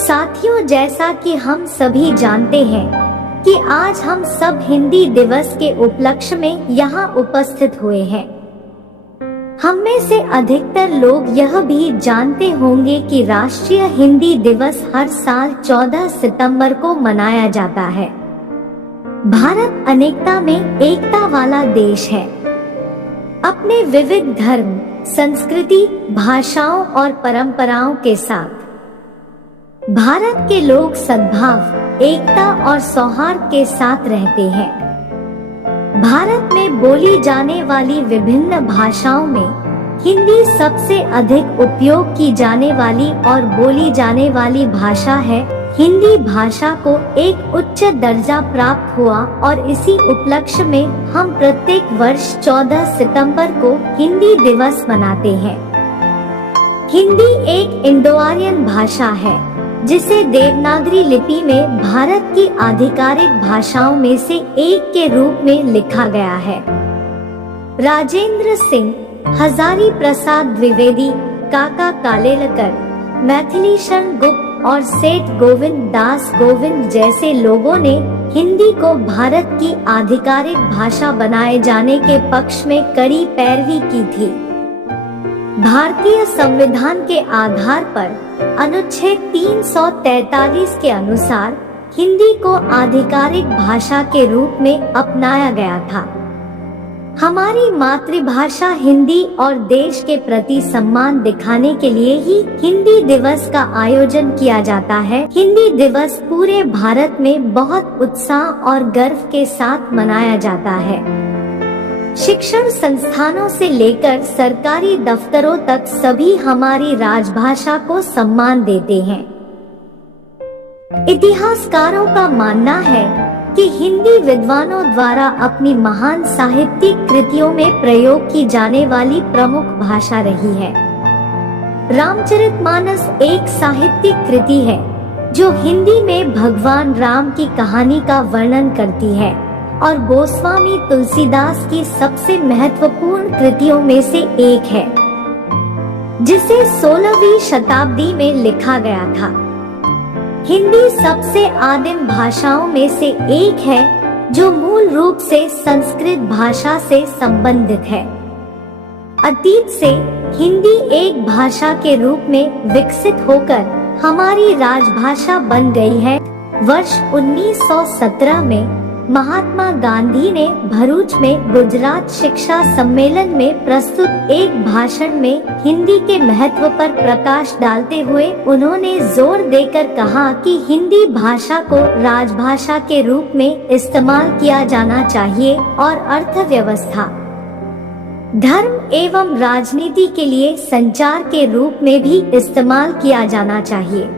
साथियों, जैसा कि हम सभी जानते हैं कि आज हम सब हिंदी दिवस के उपलक्ष्य में यहाँ उपस्थित हुए हैं। हम में से अधिकतर लोग यह भी जानते होंगे कि राष्ट्रीय हिंदी दिवस हर साल 14 सितंबर को मनाया जाता है। भारत अनेकता में एकता वाला देश है। अपने विविध धर्म, संस्कृति, भाषाओं और परंपराओं के साथ भारत के लोग सद्भाव, एकता और सौहार्द के साथ रहते हैं। भारत में बोली जाने वाली विभिन्न भाषाओं में हिंदी सबसे अधिक उपयोग की जाने वाली और बोली जाने वाली भाषा है। हिंदी भाषा को एक उच्च दर्जा प्राप्त हुआ और इसी उपलक्ष्य में हम प्रत्येक वर्ष 14 सितंबर को हिंदी दिवस मनाते हैं। हिंदी एक इंडो आर्यन भाषा है जिसे देवनागरी लिपि में भारत की आधिकारिक भाषाओं में से एक के रूप में लिखा गया है। राजेंद्र सिंह, हजारी प्रसाद द्विवेदी, काका कालेलकर, मैथिली शरण गुप्त और सेठ गोविंद दास गोविंद जैसे लोगों ने हिंदी को भारत की आधिकारिक भाषा बनाए जाने के पक्ष में कड़ी पैरवी की थी। भारतीय संविधान के आधार पर अनुच्छेद 343 के अनुसार हिंदी को आधिकारिक भाषा के रूप में अपनाया गया था। हमारी मातृभाषा हिंदी और देश के प्रति सम्मान दिखाने के लिए ही हिंदी दिवस का आयोजन किया जाता है। हिंदी दिवस पूरे भारत में बहुत उत्साह और गर्व के साथ मनाया जाता है। शिक्षण संस्थानों से लेकर सरकारी दफ्तरों तक सभी हमारी राजभाषा को सम्मान देते हैं। इतिहासकारों का मानना है कि हिंदी विद्वानों द्वारा अपनी महान साहित्यिक कृतियों में प्रयोग की जाने वाली प्रमुख भाषा रही है। रामचरितमानस एक साहित्यिक कृति है जो हिंदी में भगवान राम की कहानी का वर्णन करती है और गोस्वामी तुलसीदास की सबसे महत्वपूर्ण कृतियों में से एक है, जिसे 16वीं शताब्दी में लिखा गया था। हिंदी सबसे आदिम भाषाओं में से एक है जो मूल रूप से संस्कृत भाषा से संबंधित है। अतीत से हिंदी एक भाषा के रूप में विकसित होकर हमारी राजभाषा बन गई है। वर्ष 1917 में महात्मा गांधी ने भरूच में गुजरात शिक्षा सम्मेलन में प्रस्तुत एक भाषण में हिंदी के महत्व पर प्रकाश डालते हुए उन्होंने जोर देकर कहा कि हिंदी भाषा को राजभाषा के रूप में इस्तेमाल किया जाना चाहिए और अर्थव्यवस्था, धर्म एवं राजनीति के लिए संचार के रूप में भी इस्तेमाल किया जाना चाहिए।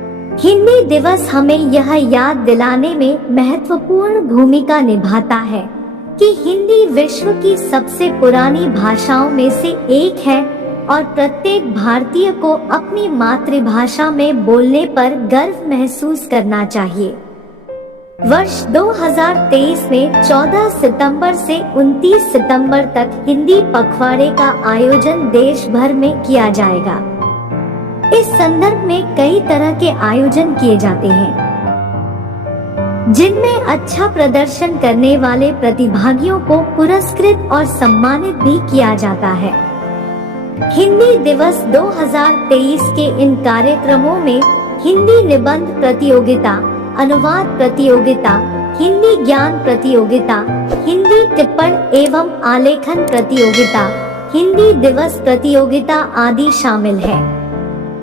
हिंदी दिवस हमें यह याद दिलाने में महत्वपूर्ण भूमिका निभाता है कि हिंदी विश्व की सबसे पुरानी भाषाओं में से एक है और प्रत्येक भारतीय को अपनी मातृभाषा में बोलने पर गर्व महसूस करना चाहिए। वर्ष 2023 में 14 सितंबर से 29 सितंबर तक हिंदी पखवाड़े का आयोजन देश भर में किया जाएगा। इस संदर्भ में कई तरह के आयोजन किए जाते हैं, जिनमें अच्छा प्रदर्शन करने वाले प्रतिभागियों को पुरस्कृत और सम्मानित भी किया जाता है। हिंदी दिवस 2023 के इन कार्यक्रमों में हिंदी निबंध प्रतियोगिता, अनुवाद प्रतियोगिता, हिंदी ज्ञान प्रतियोगिता, हिंदी टिप्पण एवं आलेखन प्रतियोगिता, हिंदी दिवस प्रतियोगिता आदि शामिल है।